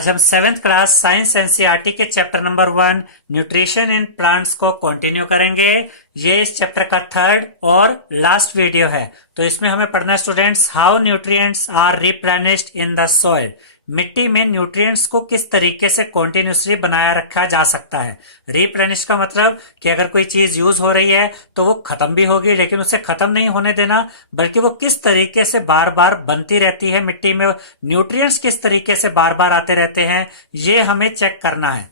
आज हम seventh class science NCERT के chapter number 1 nutrition in plants को कंटिन्यू करेंगे। ये इस चैप्टर का थर्ड और लास्ट वीडियो है। तो इसमें हमें पढ़ना है students, how nutrients are replenished in the soil. मिट्टी में न्यूट्रिएंट्स को किस तरीके से कॉन्टिन्यूसली बनाया रखा जा सकता है। रिप्लेनिश का मतलब कि अगर कोई चीज यूज हो रही है तो वो खत्म भी होगी, लेकिन उसे खत्म नहीं होने देना, बल्कि वो किस तरीके से बार बार बनती रहती है। मिट्टी में न्यूट्रिएंट्स किस तरीके से बार बार आते रहते हैं, ये हमें चेक करना है।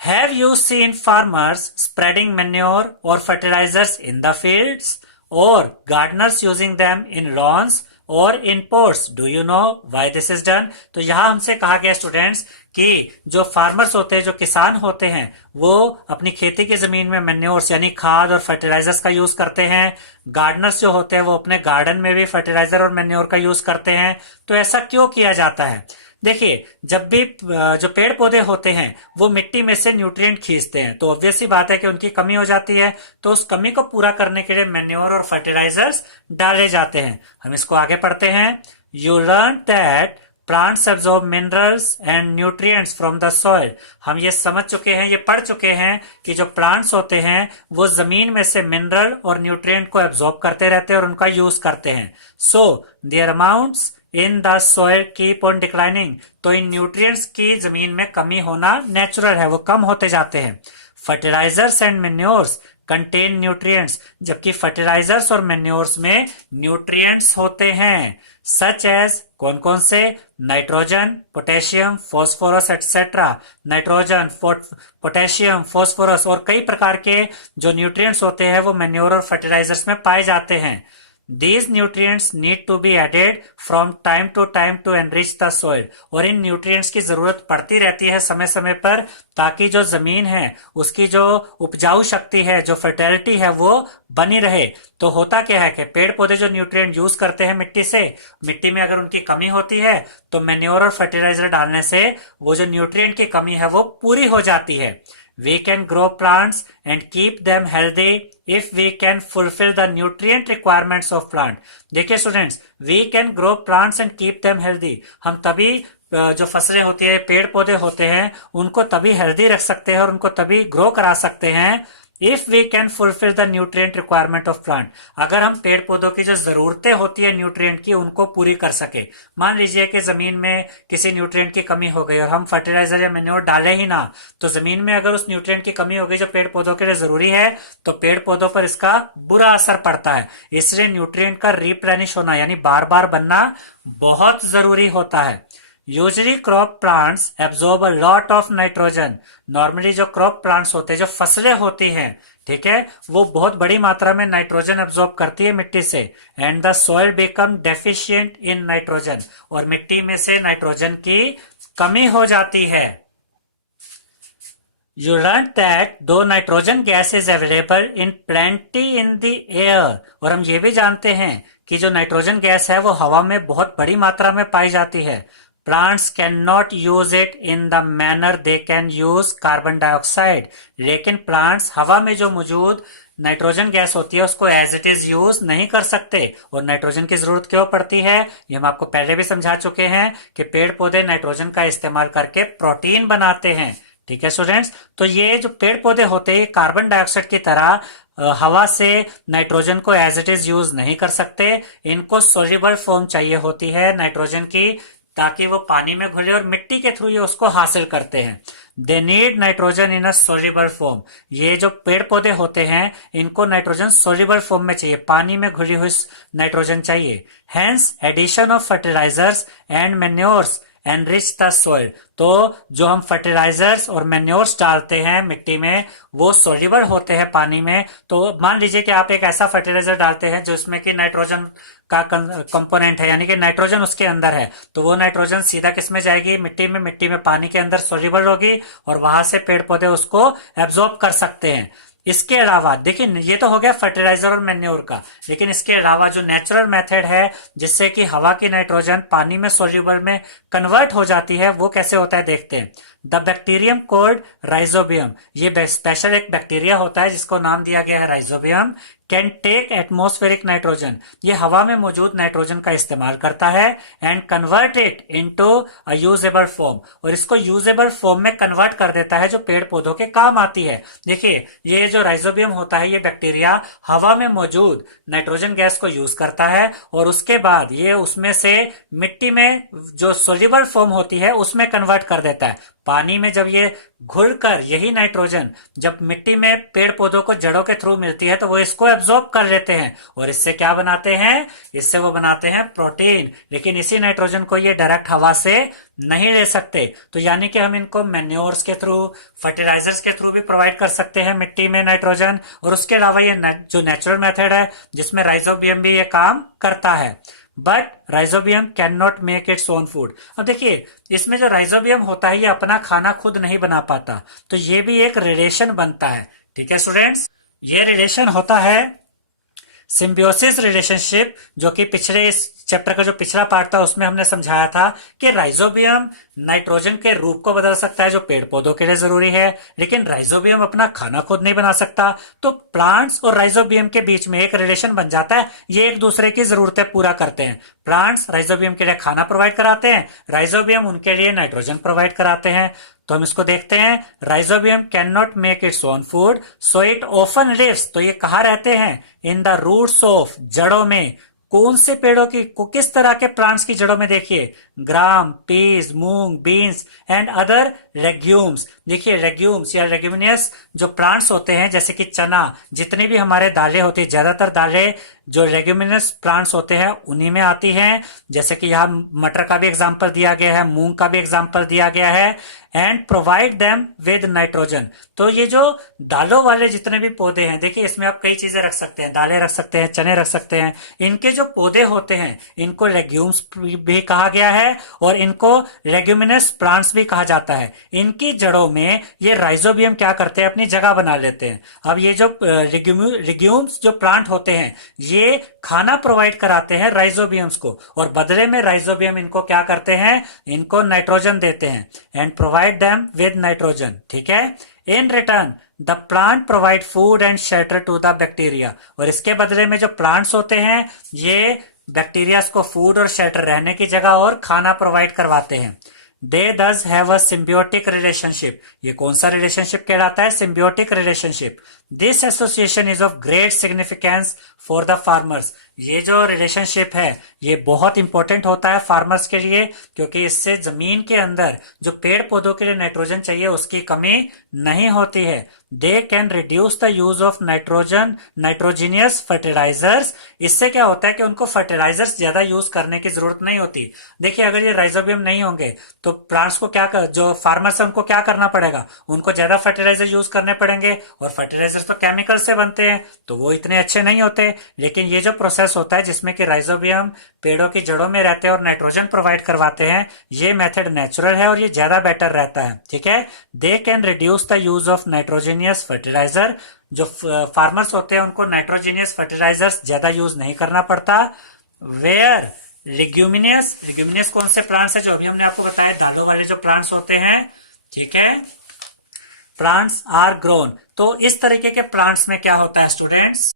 Have you seen farmers spreading manure or fertilizers in the fields, or gardeners using them in lawns or in pots? Do you know why this is done? तो यहाँ हमसे कहा गया स्टूडेंट्स कि जो फार्मर्स होते हैं, जो किसान होते हैं, वो अपनी खेती की जमीन में मैन्योर्स यानी खाद और फर्टिलाइजर्स का यूज करते हैं। गार्डनर्स जो होते हैं वो अपने गार्डन में भी फर्टिलाइजर और मैन्योर का यूज करते हैं। तो ऐसा क्यों किया जाता है? देखिए, जब भी जो पेड़ पौधे होते हैं वो मिट्टी में से न्यूट्रिएंट खींचते हैं, तो ऑब्वियस सी बात है कि उनकी कमी हो जाती है। तो उस कमी को पूरा करने के लिए मैन्योर और फर्टिलाइजर्स डाले जाते हैं। हम इसको आगे पढ़ते हैं। You learn that plants absorb minerals and nutrients from the soil. हम ये समझ चुके हैं, ये पढ़ चुके हैं कि जो प्लांट्स होते हैं वो जमीन में से मिनरल और न्यूट्रिएंट को एब्जॉर्ब करते रहते हैं और उनका यूज करते हैं। So their amounts in the soil keep on declining. तो इन न्यूट्रिएंट्स की जमीन में कमी होना नेचुरल है, वो कम होते जाते हैं। Fertilisers and manures contain nutrients, जबकि फर्टिलाइजर्स और मैन्योर्स में न्यूट्रिएंट्स होते हैं। सच एज कौन कौन से? Nitrogen, potassium, phosphorus etcetera. Nitrogen, potassium, phosphorus और कई प्रकार के जो न्यूट्रिएंट्स होते हैं वो मैन्योर और फर्टिलाइजर्स में पाए जाते हैं। These nutrients need to be added from time to time to enrich the soil। और इन न्यूट्रिएंट्स की जरूरत पड़ती रहती है समय समय पर, ताकि जो जमीन है उसकी जो उपजाऊ शक्ति है, जो फर्टिलिटी है, वो बनी रहे। तो होता क्या है कि पेड़ पौधे जो न्यूट्रिएंट यूज करते हैं मिट्टी से, मिट्टी में अगर उनकी कमी होती है तो मैन्योर और फर्टिलाइजर डालने से वो जो न्यूट्रिएंट की कमी है वो पूरी हो जाती है। We can grow plants and keep them healthy if we can fulfill the nutrient requirements of plant। देखिए students, we can grow plants and keep them healthy। हम तभी जो फसलें होती है, पेड़ पौधे होते हैं, उनको तभी हेल्दी रख सकते हैं और उनको तभी ग्रो करा सकते हैं if we can fulfil the nutrient requirement of plant. अगर हम पेड़ पौधों की जो जरूरतें होती है न्यूट्रिएंट की, उनको पूरी कर सके। मान लीजिए कि जमीन में किसी न्यूट्रिएंट की कमी हो गई और हम फर्टिलाइजर या मैन्योर डाले ही ना, तो जमीन में अगर उस न्यूट्रिएंट की कमी हो गई जो पेड़ पौधों के लिए जरूरी है, तो पेड़ पौधों पर इसका बुरा असर पड़ता है। इसलिए न्यूट्रिएंट का रिप्लेनिश होना यानी बार बार बनना बहुत जरूरी होता है। Usually crop plants absorb a lot of nitrogen. Normally जो क्रॉप प्लांट्स होते हैं, जो फसलें होती हैं, ठीक है, वो बहुत बड़ी मात्रा में नाइट्रोजन एब्जॉर्ब करती है मिट्टी से। And the soil become deficient in nitrogen. और मिट्टी में से नाइट्रोजन की कमी हो जाती है। यू लर्न दैट दो nitrogen gas is available in plenty in the air. और हम ये भी जानते हैं कि जो नाइट्रोजन गैस है वो हवा में बहुत बड़ी मात्रा में पाई जाती है। Plants cannot use it in the manner they can use carbon dioxide। लेकिन प्लांट्स हवा में जो मौजूद नाइट्रोजन गैस होती है उसको एज इट इज यूज नहीं कर सकते। और नाइट्रोजन की जरूरत क्यों पड़ती है, ये हम आपको पहले भी समझा चुके हैं कि पेड़ पौधे नाइट्रोजन का इस्तेमाल करके प्रोटीन बनाते हैं। ठीक है स्टूडेंट्स, तो ये जो पेड़ पौधे होते हैं कार्बन डाइऑक्साइड की तरह हवा से नाइट्रोजन को एज इट इज यूज नहीं कर सकते। इनको सोल्यूबल फॉर्म चाहिए होती है नाइट्रोजन की, ताकि वो पानी में घुले और मिट्टी के थ्रू ये उसको हासिल करते हैं। They need nitrogen in a soluble form. ये जो पेड़ पौधे होते हैं इनको नाइट्रोजन सोल्यूबल फॉर्म में चाहिए, पानी में घुली हुई नाइट्रोजन चाहिए। Hence addition of fertilisers and manures enrich the soil. तो जो हम फर्टिलाइजर्स और मैन्योर्स डालते हैं मिट्टी में वो सोल्यूबल होते हैं पानी में। तो मान लीजिए कि आप एक ऐसा फर्टिलाइजर डालते हैं जो इसमें कि नाइट्रोजन का कंपोनेंट है, यानी कि नाइट्रोजन उसके अंदर है, तो वो नाइट्रोजन सीधा किस में जाएगी? मिट्टी में। मिट्टी में पानी के अंदर सोल्यूबल होगी और वहां से पेड़ पौधे उसको एब्जॉर्ब कर सकते हैं। इसके अलावा देखिए, ये तो हो गया फर्टिलाइजर और मैन्योर का, लेकिन इसके अलावा जो नेचुरल मेथड है जिससे कि हवा की नाइट्रोजन पानी में सोल्यूबल में कन्वर्ट हो जाती है, वो कैसे होता है देखते हैं। The bacterium called rhizobium. ये स्पेशल एक बैक्टीरिया होता है जिसको नाम दिया गया है rhizobium, can take atmospheric nitrogen, ये हवा में मौजूद नाइट्रोजन का इस्तेमाल करता है and convert it into a usable form, और इसको यूजेबल फॉर्म में कन्वर्ट कर देता है जो पेड़ पौधों के काम आती है। देखिए ये जो राइजोबियम होता है, ये बैक्टीरिया हवा में मौजूद नाइट्रोजन गैस को यूज करता है और उसके बाद ये उसमें से मिट्टी में जो सोल्यूबल फॉर्म होती है उसमें कन्वर्ट कर देता है। पानी में जब ये घुलकर यही नाइट्रोजन जब मिट्टी में पेड़ पौधों को जड़ों के थ्रू मिलती है तो वो इसको एब्जॉर्ब कर लेते हैं और इससे क्या बनाते हैं, इससे वो बनाते हैं प्रोटीन। लेकिन इसी नाइट्रोजन को ये डायरेक्ट हवा से नहीं ले सकते, तो यानी कि हम इनको मैन्योर्स के थ्रू, फर्टिलाइजर्स के थ्रू भी प्रोवाइड कर सकते हैं मिट्टी में नाइट्रोजन। और उसके अलावा ये जो नेचुरल मेथड है जिसमें राइजोबियम भी ये काम करता है, but rhizobium cannot make its own food. अब देखिए इसमें जो राइजोबियम होता है ये अपना खाना खुद नहीं बना पाता, तो ये भी एक रिलेशन बनता है। ठीक है स्टूडेंट्स, ये रिलेशन होता है सिम्बियोसिस रिलेशनशिप, जो कि पिछले इस चैप्टर का जो पिछला पार्ट था उसमें हमने समझाया था कि राइजोबियम नाइट्रोजन के रूप को बदल सकता है जो पेड़ पौधों के लिए जरूरी है, लेकिन राइजोबियम अपना खाना खुद नहीं बना सकता। तो प्लांट्स और राइजोबियम के बीच में एक रिलेशन बन जाता है, ये एक दूसरे की जरूरतें पूरा करते हैं। प्लांट्स राइजोबियम के लिए खाना प्रोवाइड कराते हैं, राइजोबियम उनके लिए नाइट्रोजन प्रोवाइड कराते हैं। तो हम इसको देखते हैं, rhizobium cannot make its own food so it often lives, तो ये कहाँ रहते हैं, इन द रूट्स ऑफ, जड़ों में। कौन से पेड़ों की, को किस तरह के प्लांट्स की जड़ों में, देखिए gram, peas, moong, beans and other legumes. देखिए लेग्यूम्स या लेग्यूमिनियस जो प्लांट्स होते हैं जैसे कि चना, जितनी भी हमारे दालें होती है, ज्यादातर दालें जो लेग्यूमिनस प्लांट्स होते हैं उन्हीं में आती हैं। जैसे कि यहाँ मटर का भी एग्जांपल दिया गया है, मूंग का भी एग्जांपल दिया गया है। And provide them with nitrogen, तो ये जो दालों वाले जितने भी पौधे हैं, देखिए इसमें आप कई चीजें रख सकते हैं, दालें रख सकते हैं, चने रख सकते हैं। इनके जो पौधे होते हैं इनको लेग्यूम्स भी कहा गया है और इनको लेग्यूमिनस प्लांट्स भी कहा जाता है। इनकी जड़ों में ये राइजोबियम क्या करते हैं, अपनी जगह बना लेते हैं। अब ये जो लेग्यूम्स जो प्लांट होते हैं ये खाना प्रोवाइड कराते हैं राइजोबियम्स को, और बदले में राइजोबियम इनको क्या करते हैं, इनको नाइट्रोजन देते हैं and provide them with nitrogen. ठीक है, in return the plant provide food and shelter to the bacteria, और इसके बदले में जो प्लांट्स होते हैं ये बैक्टीरिया को फूड और शेल्टर, रहने की जगह और खाना प्रोवाइड करवाते हैं। दे दस हैव अ सिम्बियोटिक रिलेशनशिप, ये कौन सा रिलेशनशिप कहलाता है, symbiotic relationship. This association is of great significance for the farmers, ये जो रिलेशनशिप है ये बहुत इंपॉर्टेंट होता है फार्मर्स के लिए, क्योंकि इससे जमीन के अंदर जो पेड़ पौधों के लिए नाइट्रोजन चाहिए उसकी कमी नहीं होती है। They can reduce the use of nitrogenous fertilisers, इससे क्या होता है कि उनको फर्टिलाइजर्स ज्यादा यूज करने की जरूरत नहीं होती। देखिए अगर ये राइजोबियम नहीं होंगे तो प्लांट्स को क्या जो फार्मर्स है उनको क्या करना पड़ेगा, उनको ज्यादा फर्टिलाइजर यूज करने पड़ेंगे, और फर्टिलाइजर तो केमिकल से बनते हैं तो वो इतने अच्छे नहीं होते। लेकिन ये जो प्रोसेस होता है जिसमें कि राइजोबियम पेड़ों की जड़ों में रहते हैं और नाइट्रोजन प्रोवाइड करवाते हैं, ये मेथड नेचुरल है और ये ज्यादा बेटर रहता है। ठीक है, they can reduce the use of nitrogenous fertiliser, जो फार्मर्स होते हैं उनको नाइट्रोजीनियस फर्टिलाइजर्स ज्यादा यूज नहीं करना पड़ता। वेयर लेग्यूमिनियस कौन से प्लांट्स है, जो अभी हमने आपको बताया दालों वाले जो प्लांट्स होते हैं। ठीक है, प्लांट्स आर ग्रोन, तो इस तरीके के प्लांट्स में क्या होता है स्टूडेंट्स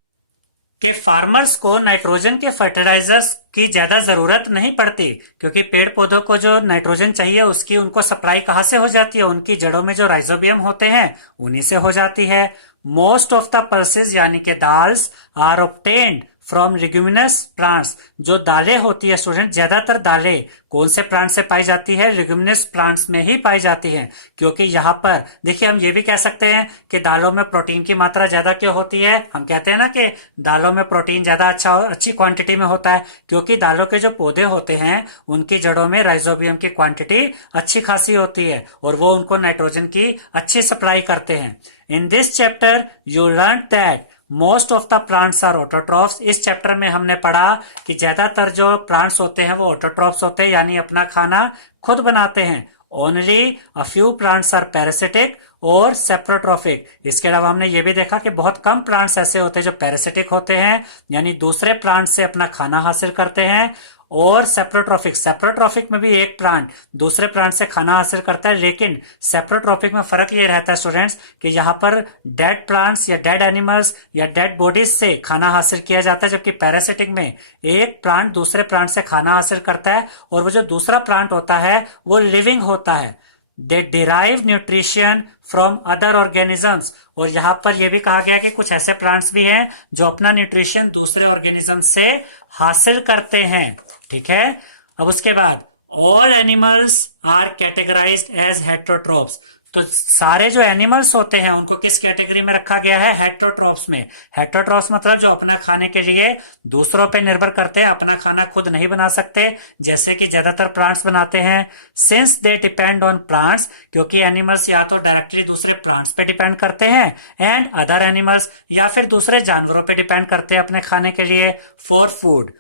कि फार्मर्स को नाइट्रोजन के फर्टिलाइजर्स की ज्यादा जरूरत नहीं पड़ती, क्योंकि पेड़ पौधों को जो नाइट्रोजन चाहिए उसकी उनको सप्लाई कहाँ से हो जाती है, उनकी जड़ों में जो राइजोबियम होते हैं उन्हीं से हो जाती है। मोस्ट ऑफ द पल्सेस यानी कि dals are obtained from leguminous plants, जो दालें होती है स्टूडेंट, ज्यादातर दालें कौन से प्लांट से पाई जाती है, लेग्यूमिनस प्लांट्स में ही पाई जाती हैं। क्योंकि यहाँ पर देखिए हम ये भी कह सकते हैं कि दालों में प्रोटीन की मात्रा ज्यादा क्यों होती है, हम कहते हैं ना कि दालों में प्रोटीन ज्यादा अच्छी क्वांटिटी में होता है, क्योंकि दालों के जो पौधे होते हैं उनकी जड़ों में राइजोबियम की क्वांटिटी अच्छी खासी होती है और वो उनको नाइट्रोजन की अच्छी सप्लाई करते हैं। In this chapter you learn that most of the plants are autotrophs, इस चैप्टर में हमने पढ़ा कि ज्यादातर जो प्लांट्स होते हैं वो ऑटोट्रॉफ्स होते हैं, यानी अपना खाना खुद बनाते हैं। Only a few plants are parasitic और सेप्रोट्रॉफिक, इसके अलावा हमने ये भी देखा कि बहुत कम प्लांट्स ऐसे होते हैं जो पैरासिटिक होते हैं, यानी दूसरे प्लांट से अपना खाना हासिल करते हैं, और सेप्रोट्रॉफिक, सेप्रोट्रॉफिक में भी एक प्लांट दूसरे प्लांट से खाना हासिल करता है, लेकिन सेप्रोट्रॉफिक में फर्क ये रहता है स्टूडेंट्स कि यहाँ पर डेड प्लांट्स या डेड एनिमल्स या डेड बॉडीज से खाना हासिल किया जाता है, जबकि पैरासिटिक में एक प्लांट दूसरे प्लांट से खाना हासिल करता है और वो जो दूसरा प्लांट होता है वो लिविंग होता है। They derive nutrition from other organisms, और यहां पर यह भी कहा गया कि कुछ ऐसे प्लांट्स भी हैं जो अपना न्यूट्रिशन दूसरे ऑर्गेनिज्म से हासिल करते हैं। ठीक है, अब उसके बाद all animals are categorised as heterotrophs, तो सारे जो एनिमल्स होते हैं उनको किस कैटेगरी में रखा गया है? हेटरोट्रोप्स में। हेटरोट्रोप्स मतलब जो अपना खाने के लिए दूसरों पे निर्भर करते हैं, अपना खाना खुद नहीं बना सकते जैसे कि ज्यादातर प्लांट्स बनाते हैं। Since they depend on plants, क्योंकि एनिमल्स या तो डायरेक्टली दूसरे प्लांट्स पे डिपेंड करते हैं, एंड अदर एनिमल्स या फिर दूसरे जानवरों पे डिपेंड करते हैं अपने खाने के लिए फॉर फूड।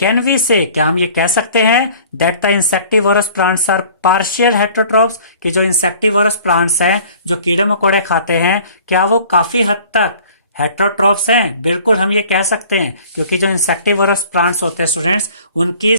कैन वी से, क्या हम ये कह सकते हैं that the insectivorous plants are partial heterotrophs, कि जो इंसेक्टिवोरस प्लांट्स हैं जो कीड़े मकोड़े खाते हैं, क्या वो काफी हद तक हेटरोट्रोप्स हैं? बिल्कुल हम ये कह सकते हैं, क्योंकि जो इंसेक्टिवोरस प्लांट्स होते हैं स्टूडेंट्स उनकी